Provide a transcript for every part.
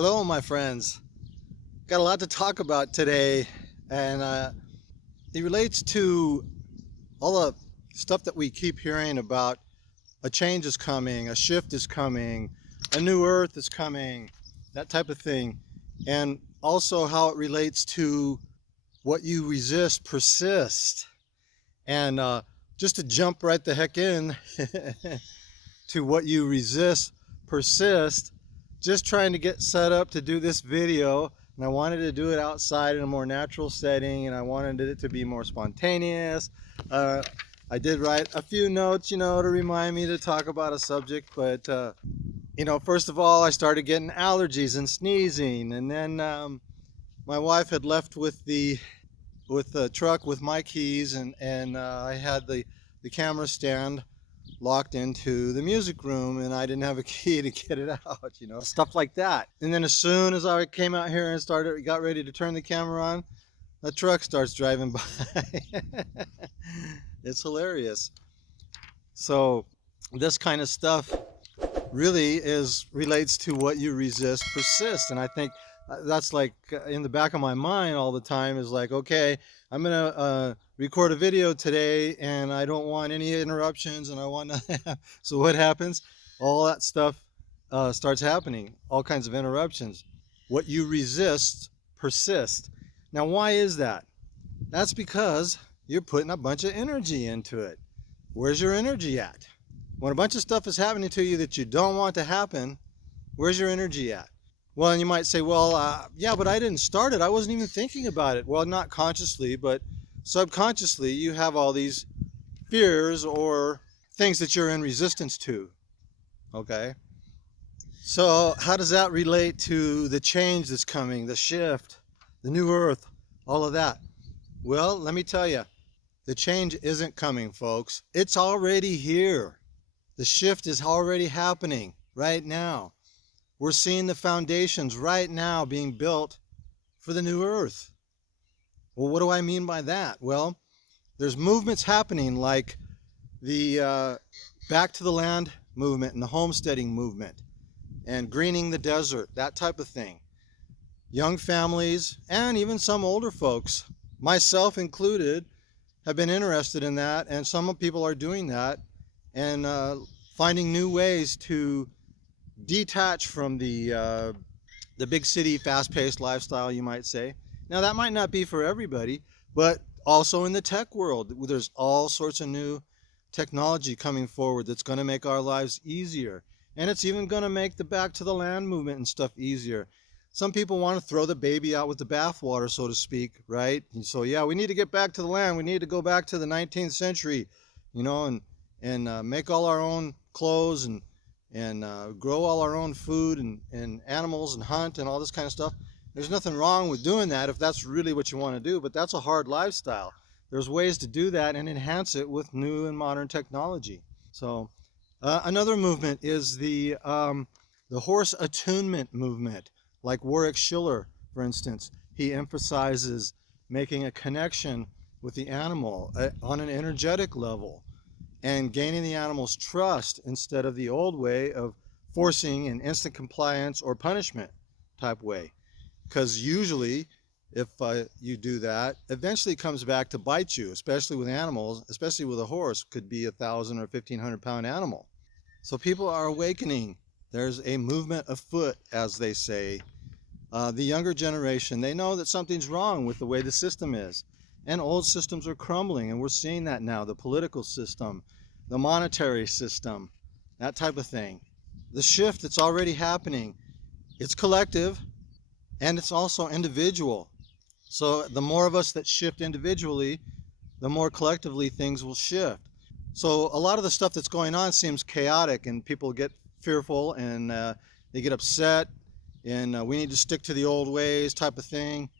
Hello, my friends. Got a lot to talk about today, and it relates to all the stuff that we keep hearing about. A change is coming, a shift is coming, a new earth is coming, that type of thing, and also how it relates to what you resist persists. And just to jump right the heck in to what you resist persist, just trying to get set up to do this video, and I wanted to do it outside in a more natural setting, and I wanted it to be more spontaneous. I did write a few notes, to remind me to talk about a subject, but first of all, I started getting allergies and sneezing, and then my wife had left with the truck with my keys, and I had the camera stand locked into the music room, and I didn't have a key to get it out, stuff like that. And then as soon as I came out here and got ready to turn the camera on, the truck starts driving by. It's hilarious. So this kind of stuff really relates to what you resist persists. And I think that's like in the back of my mind all the time is like, okay, I'm gonna record a video today, and I don't want any interruptions, and I want to. So what happens? All that stuff starts happening. All kinds of interruptions. What you resist persists. Now, why is that? That's because you're putting a bunch of energy into it. Where's your energy at? When a bunch of stuff is happening to you that you don't want to happen, where's your energy at? Well, and you might say, well, yeah, but I didn't start it. I wasn't even thinking about it. Well, not consciously, but subconsciously, you have all these fears or things that you're in resistance to. Okay? So how does that relate to the change that's coming, the shift, the new earth, all of that? Well, let me tell you, the change isn't coming, folks. It's already here. The shift is already happening right now. We're seeing the foundations right now being built for the new earth. Well, what do I mean by that? Well, there's movements happening like the back to the land movement and the homesteading movement and greening the desert, that type of thing. Young families and even some older folks, myself included, have been interested in that, and some people are doing that and finding new ways to detach from the big city, fast-paced lifestyle, you might say. Now, that might not be for everybody, but also in the tech world, there's all sorts of new technology coming forward that's going to make our lives easier. And it's even going to make the back to the land movement and stuff easier. Some people want to throw the baby out with the bathwater, so to speak, right? And so, yeah, we need to get back to the land. We need to go back to the 19th century, and make all our own clothes and grow all our own food and animals and hunt and all this kind of stuff. There's nothing wrong with doing that if that's really what you want to do, but that's a hard lifestyle. There's ways to do that and enhance it with new and modern technology. So another movement is the horse attunement movement, like Warwick Schiller, for instance. He emphasizes making a connection with the animal on an energetic level and gaining the animal's trust instead of the old way of forcing an instant compliance or punishment type way. Because usually, if you do that, eventually it comes back to bite you, especially with animals, especially with a horse, could be 1,000 or 1,500 pound animal. So people are awakening. There's a movement afoot, as they say. The younger generation, they know that something's wrong with the way the system is. And old systems are crumbling, and we're seeing that now. The political system, the monetary system, that type of thing. The shift that's already happening, it's collective, and it's also individual. So the more of us that shift individually, the more collectively things will shift. So a lot of the stuff that's going on seems chaotic, and people get fearful, and they get upset, and we need to stick to the old ways type of thing.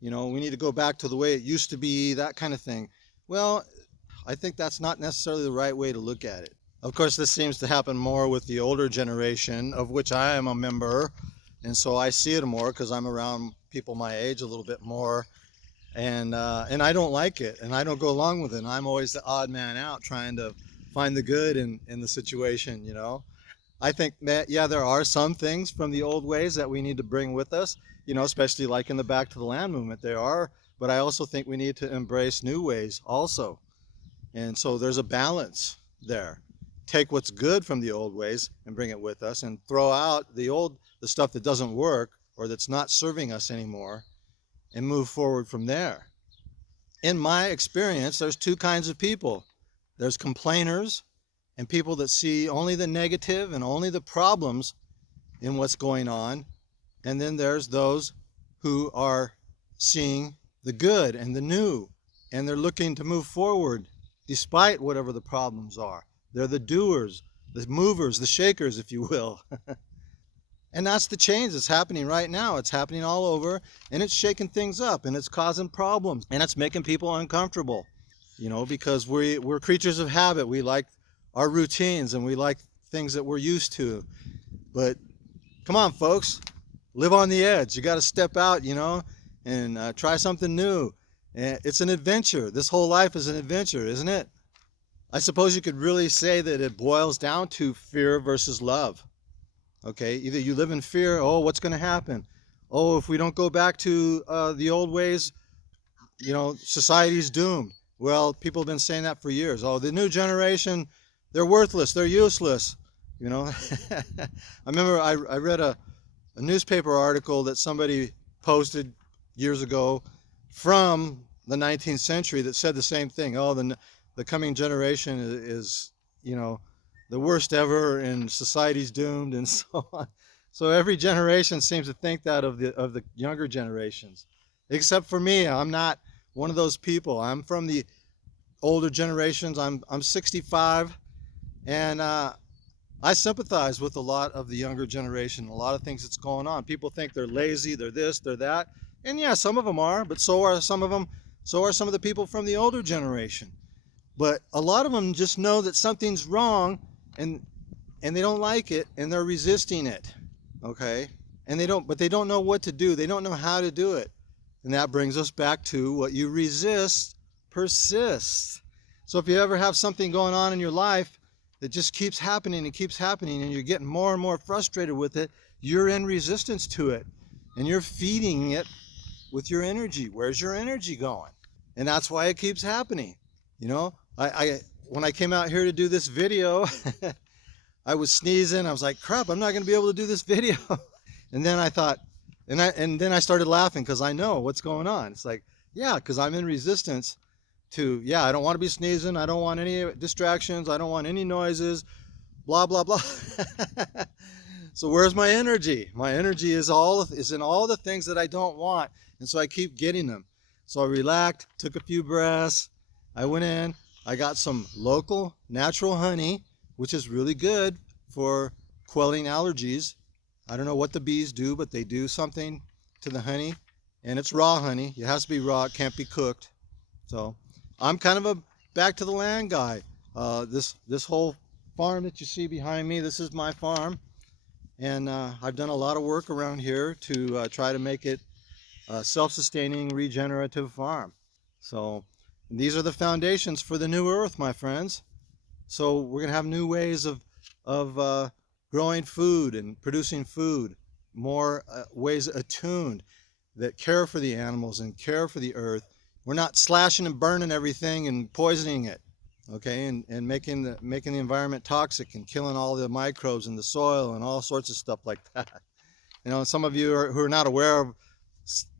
We need to go back to the way it used to be, that kind of thing. Well, I think that's not necessarily the right way to look at it. Of course, this seems to happen more with the older generation, of which I am a member, and so I see it more because I'm around people my age a little bit more, and I don't like it, and I don't go along with it. And I'm always the odd man out trying to find the good in the situation, I think that, yeah, there are some things from the old ways that we need to bring with us, especially like in the Back to the Land movement, there are, but I also think we need to embrace new ways also. And so there's a balance there. Take what's good from the old ways and bring it with us, and throw out the stuff that doesn't work or that's not serving us anymore, and move forward from there. In my experience, there's two kinds of people. There's complainers and people that see only the negative and only the problems in what's going on. And then there's those who are seeing the good and the new, and they're looking to move forward despite whatever the problems are. They're the doers, the movers, the shakers, if you will. And that's the change that's happening right now. It's happening all over, and it's shaking things up, and it's causing problems, and it's making people uncomfortable, because we're creatures of habit. We like our routines, and we like things that we're used to. But come on, folks, live on the edge. You got to step out, and try something new. And it's an adventure. This whole life is an adventure, isn't it? I suppose you could really say that it boils down to fear versus love. Okay, either you live in fear, oh, what's going to happen? Oh, if we don't go back to the old ways, society's doomed. Well, people have been saying that for years. Oh, the new generation, they're worthless, they're useless. I remember I read a newspaper article that somebody posted years ago from the 19th century that said the same thing. Oh, the coming generation is the worst ever, and society's doomed, and so on. So every generation seems to think that of the younger generations, except for me. I'm not one of those people. I'm from the older generations. I'm 65, and I sympathize with a lot of the younger generation, a lot of things that's going on. People think they're lazy, they're this, they're that, and yeah, some of them are, but so are some of them. So are some of the people from the older generation. But a lot of them just know that something's wrong, and they don't like it, and they're resisting it. Okay? And they don't know what to do. They don't know how to do it. And that brings us back to what you resist persists. So if you ever have something going on in your life that just keeps happening and you're getting more and more frustrated with it, you're in resistance to it, and you're feeding it with your energy. Where's your energy going? And that's why it keeps happening. I when I came out here to do this video, I was sneezing. I was like, crap, I'm not going to be able to do this video. And then I thought, and then I started laughing because I know what's going on. It's like, yeah, because I'm in resistance to, yeah, I don't want to be sneezing. I don't want any distractions. I don't want any noises, blah, blah, blah. So where's my energy? My energy is in all the things that I don't want. And so I keep getting them. So I relaxed, took a few breaths. I went in, I got some local natural honey, which is really good for quelling allergies. I don't know what the bees do, but they do something to the honey. And it's raw honey. It has to be raw. It can't be cooked. So I'm kind of a back to the land guy. This whole farm that you see behind me, this is my farm. And I've done a lot of work around here to try to make it a self-sustaining, regenerative farm. So these are the foundations for the new earth, my friends. So we're going to have new ways of growing food and producing food, more ways attuned that care for the animals and care for the earth. We're not slashing and burning everything and poisoning it, okay, and making the environment toxic and killing all the microbes in the soil and all sorts of stuff like that. Some of you who are not aware of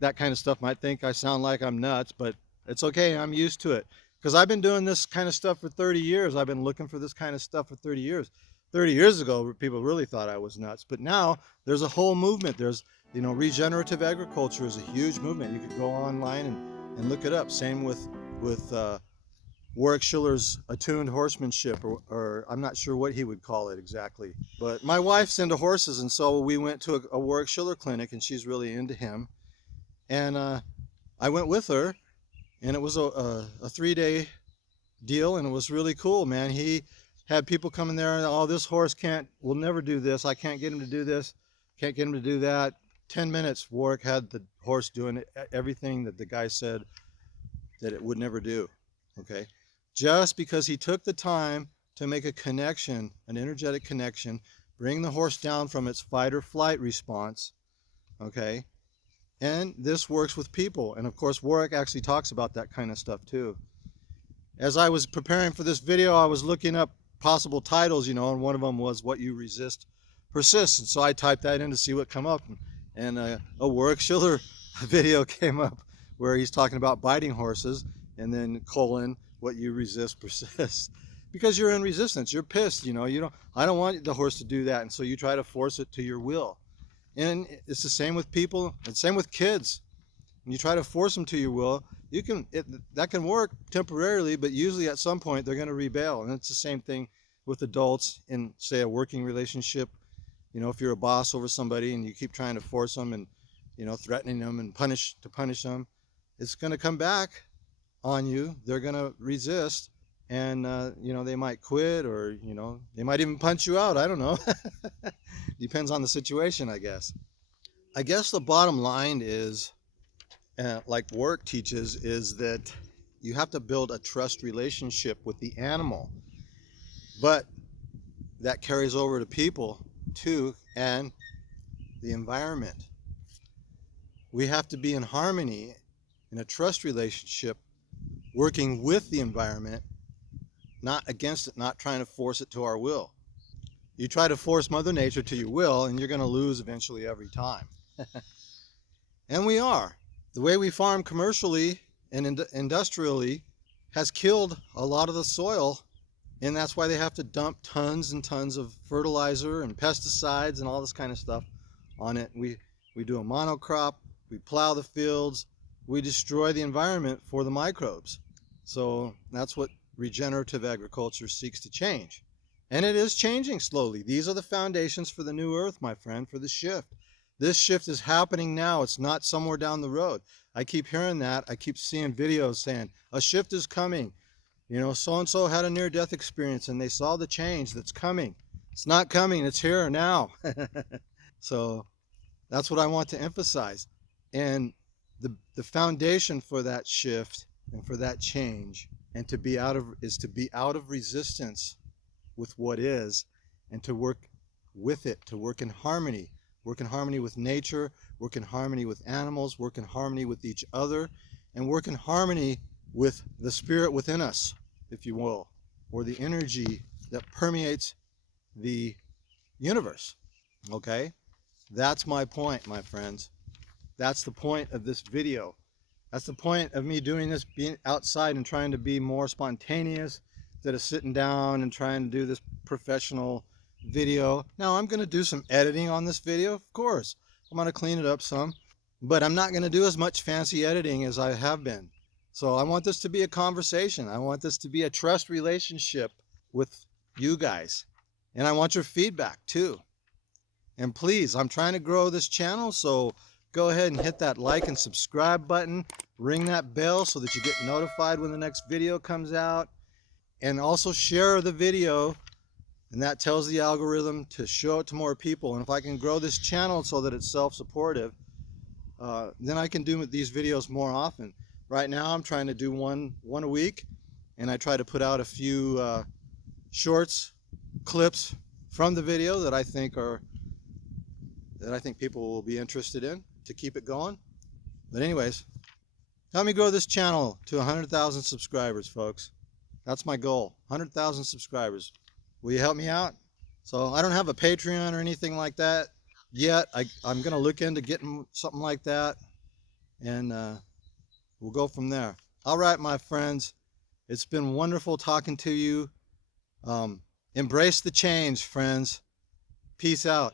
that kind of stuff might think I sound like I'm nuts, but it's okay. I'm used to it because I've been doing this kind of stuff for 30 years. I've been looking for this kind of stuff for 30 years. 30 years ago, people really thought I was nuts, but now there's a whole movement. There's, regenerative agriculture is a huge movement. You could go online and look it up. Same with Warwick Schiller's attuned horsemanship, or I'm not sure what he would call it exactly. But my wife's into horses, and so we went to a Warwick Schiller clinic, and she's really into him. And I went with her, and it was a 3-day deal, and it was really cool, man. He had people come in there and, oh, this horse will never do this. I can't get him to do this. Can't get him to do that. 10 minutes, Warwick had the horse doing everything that the guy said that it would never do, okay? Just because he took the time to make a connection, an energetic connection bring the horse down from its fight or flight response, okay? And this works with people. And of course, Warwick actually talks about that kind of stuff too. As I was preparing for this video, I was looking up possible titles, you know, and one of them was "What You Resist Persists." And so I typed that in to see what come up, and a Warwick Schiller video came up where he's talking about biting horses, and then colon, "What you resist persists." Because you're in resistance, you're pissed, you know, I don't want the horse to do that, and so you try to force it to your will. And it's the same with people, and same with kids. When you try to force them to your will, that can work temporarily, but usually at some point they're going to rebel. And it's the same thing with adults in, say, a working relationship. You know, if you're a boss over somebody and you keep trying to force them and, you know, threatening them and punish them, it's going to come back on you. They're going to resist, and you know, they might quit, or, you know, they might even punch you out. I don't know. Depends on the situation, I guess. I guess the bottom line is, like Warwick teaches, is that you have to build a trust relationship with the animal, but that carries over to people too, and the environment. We have to be in harmony, in a trust relationship, working with the environment, not against it, not trying to force it to our will. You try to force Mother Nature to your will, and you're going to lose eventually every time. And we are. The way we farm commercially and industrially has killed a lot of the soil, and that's why they have to dump tons and tons of fertilizer and pesticides and all this kind of stuff on it. We do a monocrop, we plow the fields, we destroy the environment for the microbes. So that's what regenerative agriculture seeks to change. And it is changing slowly. These are the foundations for the new earth, my friend, for the shift. This shift is happening now. It's not somewhere down the road. I keep hearing that. I keep seeing videos saying a shift is coming. You know, so-and-so had a near-death experience and they saw the change that's coming. It's not coming. It's here now. So that's what I want to emphasize. And the foundation for that shift and for that change and to be out of resistance with what is, and to work with it, to work in harmony with nature, work in harmony with animals, work in harmony with each other, and work in harmony with the spirit within us, if you will, or the energy that permeates the universe. Okay? That's my point, my friends. That's the point of this video. That's the point of me doing this, being outside and trying to be more spontaneous instead of sitting down and trying to do this professional video. Now, I'm going to do some editing on this video, of course. I'm going to clean it up some, but I'm not going to do as much fancy editing as I have been. So I want this to be a conversation. I want this to be a trust relationship with you guys. And I want your feedback too. And please, I'm trying to grow this channel, so go ahead and hit that like and subscribe button. Ring that bell so that you get notified when the next video comes out. And also share the video, and that tells the algorithm to show it to more people. And if I can grow this channel so that it's self-supportive, then I can do these videos more often. Right now I'm trying to do one a week, and I try to put out a few shorts, clips from the video that I think people will be interested in, to keep it going. But anyways, help me grow this channel to 100,000 subscribers, folks. That's my goal, 100,000 subscribers. Will you help me out? So I don't have a Patreon or anything like that yet. I'm going to look into getting something like that, and we'll go from there. All right, my friends, it's been wonderful talking to you. Embrace the change, friends. Peace out.